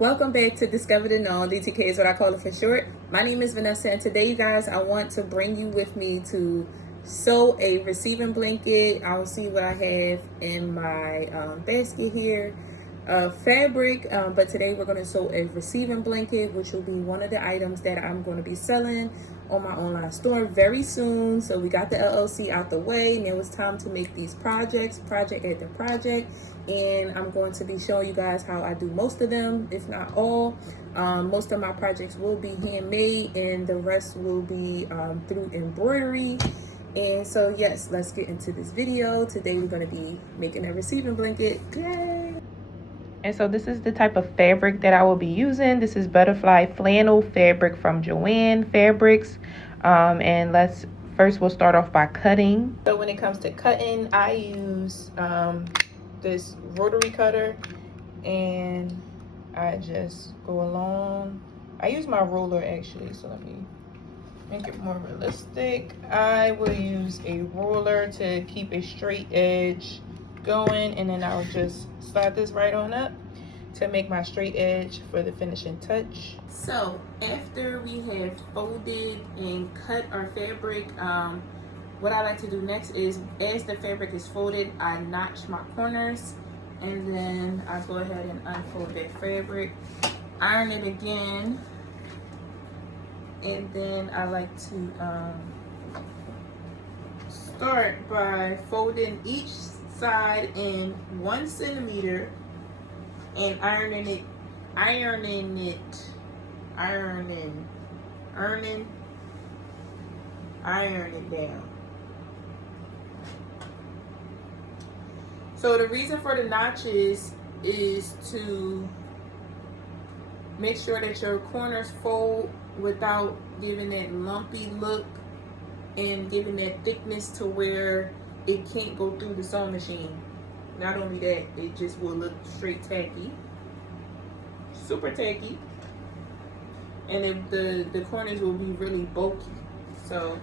Welcome back to Discover the Known. DTK is what I call it for short. My name is Vanessa, and today, you guys, I want to bring you with me to sew a receiving blanket. I'll see what I have in my basket here. Fabric, but today we're going to sew a receiving blanket, which will be one of the items that I'm going to be selling on my online store very soon. So we got the LLC out the way. Now it's time to make these project after project, and I'm going to be showing you guys how I do most of them, if not all. Most of my projects will be handmade, and the rest will be through embroidery. And so yes, let's get into this video. Today we're going to be making a receiving blanket. Yay! And so this is the type of fabric that I will be using. This is butterfly flannel fabric from Joann Fabrics. And we'll start off by cutting. So when it comes to cutting, I use this rotary cutter, and I just go along. I use my ruler actually, so let me make it more realistic. I will use a ruler to keep a straight edge going, and then I'll just slide this right on up to make my straight edge for the finishing touch. So after we have folded and cut our fabric, what I like to do next is, as the fabric is folded, I notch my corners, and then I go ahead and unfold that fabric, iron it again, and then I like to start by folding each side in 1 centimeter and ironing it down. So the reason for the notches is to make sure that your corners fold without giving that lumpy look and giving that thickness to where it can't go through the sewing machine. Not only that, it just will look straight tacky, super tacky, and the corners will be really bulky. So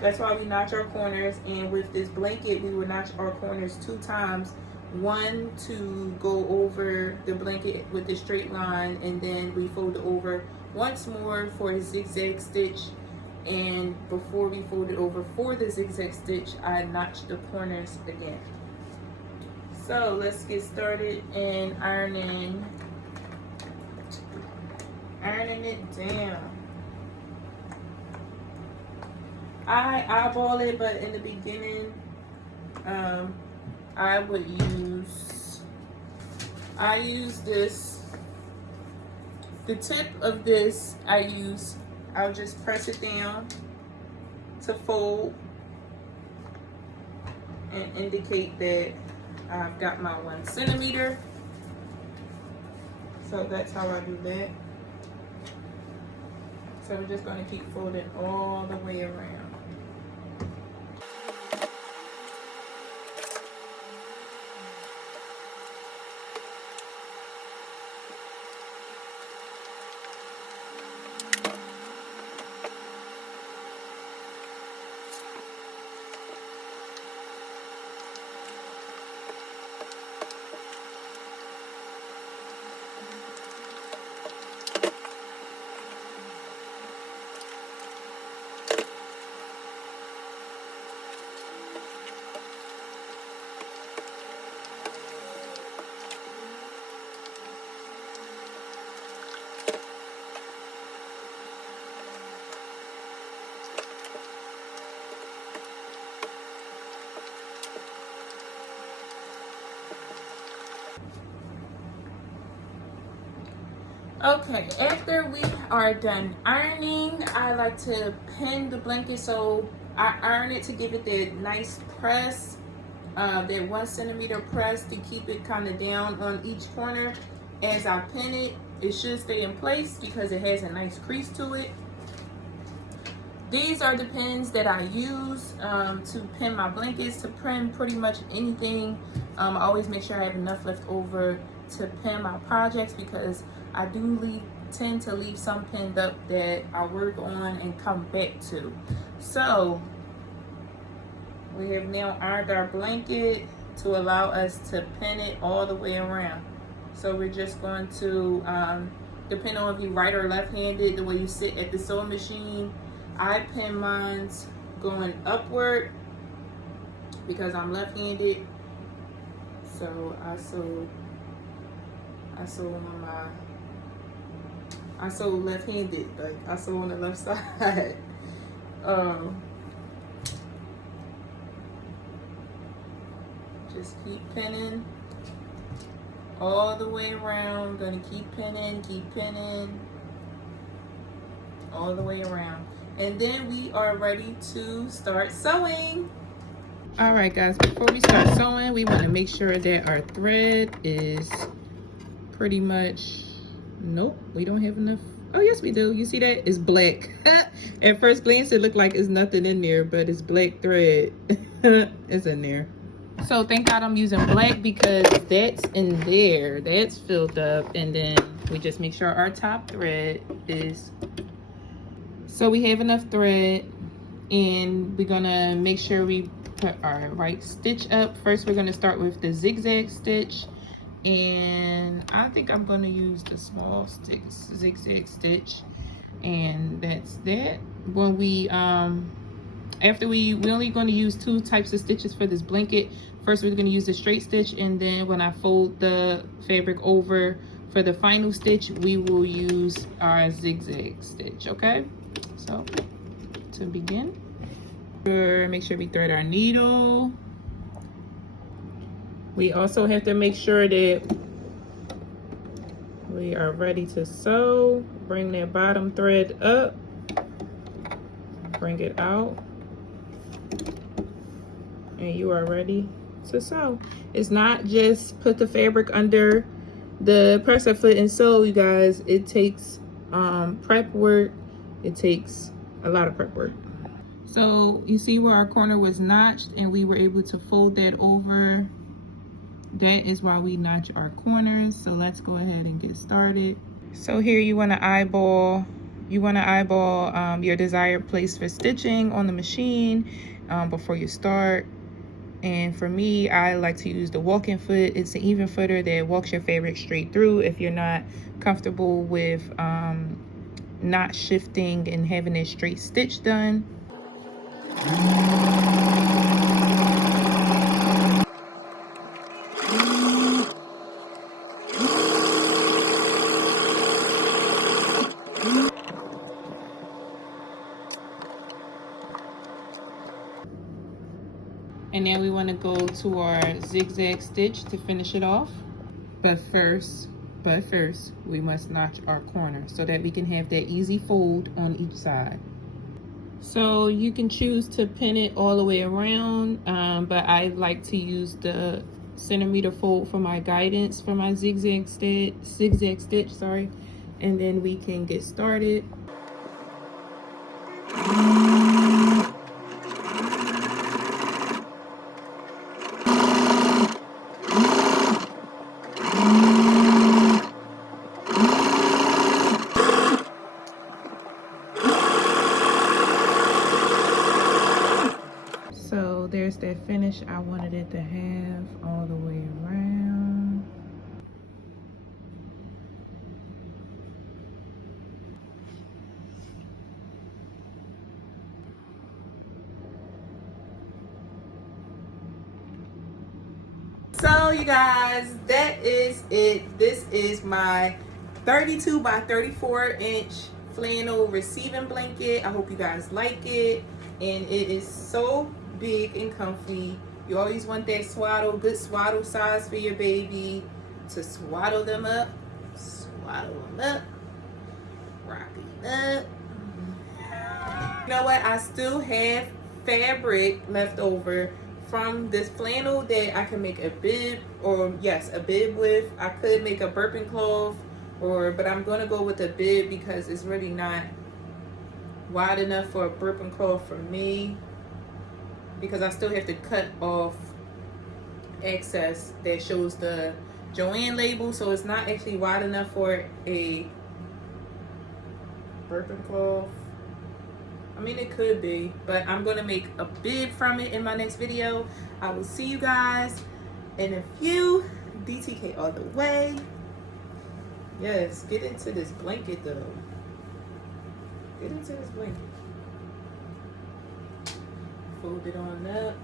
that's why we notch our corners. And with this blanket, we will notch our corners 2 times. One to go over the blanket with the straight line, and then we fold it over once more for a zigzag stitch. And before we fold it over for the zigzag stitch, I notch the corners again. So let's get started in ironing it down. I eyeball it, but in the beginning, I use this, the tip of this, I'll just press it down to fold and indicate that I've got my 1 centimeter. So that's how I do that. So we're just going to keep folding all the way around. Okay, after we are done ironing, I like to pin the blanket. So I iron it to give it that nice press, that 1 centimeter press to keep it kind of down on each corner. As I pin it, it should stay in place because it has a nice crease to it. These are the pins that I use to pin my blankets, to pin pretty much anything. I always make sure I have enough left over to pin my projects, because I do tend to leave some pinned up that I work on and come back to. So we have now ironed our blanket to allow us to pin it all the way around. So we're just going to, depend on if you right or left-handed, the way you sit at the sewing machine. I pin mine's going upward because I'm left-handed. So I sew left-handed, like I sew on the left side. Just keep pinning all the way around. Gonna keep pinning all the way around. And then we are ready to start sewing. All right, guys, before we start sewing, we want to make sure that our thread is pretty much, nope, we don't have enough. Oh, yes, we do. You see that? It's black. At first glance, it looked like it's nothing in there, but it's black thread. It's in there. So thank God I'm using black because that's in there. That's filled up. And then we just make sure our top thread is. So we have enough thread, and we're gonna make sure we put our right stitch up. First, we're gonna start with the zigzag stitch. And I think I'm going to use the small zigzag stitch, and that's that. When we after we're only going to use 2 types of stitches for this blanket. First, we're going to use the straight stitch, and then when I fold the fabric over for the final stitch, we will use our zigzag stitch. Okay, so to begin, make sure we thread our needle. We also have to make sure that we are ready to sew. Bring that bottom thread up, bring it out, and you are ready to sew. It's not just put the fabric under the presser foot and sew, you guys. It takes prep work. It takes a lot of prep work. So you see where our corner was notched, and we were able to fold that over. That is why we notch our corners. So let's go ahead and get started. So here you want to eyeball your desired place for stitching on the machine before you start. And for me, I like to use the walking foot. It's an even footer that walks your fabric straight through if you're not comfortable with not shifting and having a straight stitch done. And then we want to go to our zigzag stitch to finish it off. But first, we must notch our corner so that we can have that easy fold on each side. So you can choose to pin it all the way around, but I like to use the centimeter fold for my guidance for my zigzag stitch, and then we can get started. So there's that finish I wanted it to have all the way around. So you guys, that is it. This is my 32 by 34 inch flannel receiving blanket. I hope you guys like it, and it is so big and comfy. You always want that good swaddle size for your baby, to swaddle them up, rock it up. You know what? I still have fabric left over from this flannel that I can make a bib, or yes, a bib with. I could make a burping cloth, but I'm gonna go with a bib because it's really not wide enough for a burping cloth for me, because I still have to cut off excess that shows the Joanne label, so it's not actually wide enough for a burping cloth. I mean, it could be, but I'm gonna make a bib from it in my next video. I will see you guys in a few. DTK all the way. Yes, get into this blanket though. Get into this blanket. Fold it on up.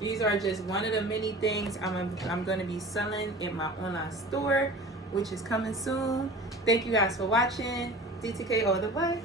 These are just one of the many things I'm going to be selling in my online store, which is coming soon. Thank you guys for watching. DTK all the way.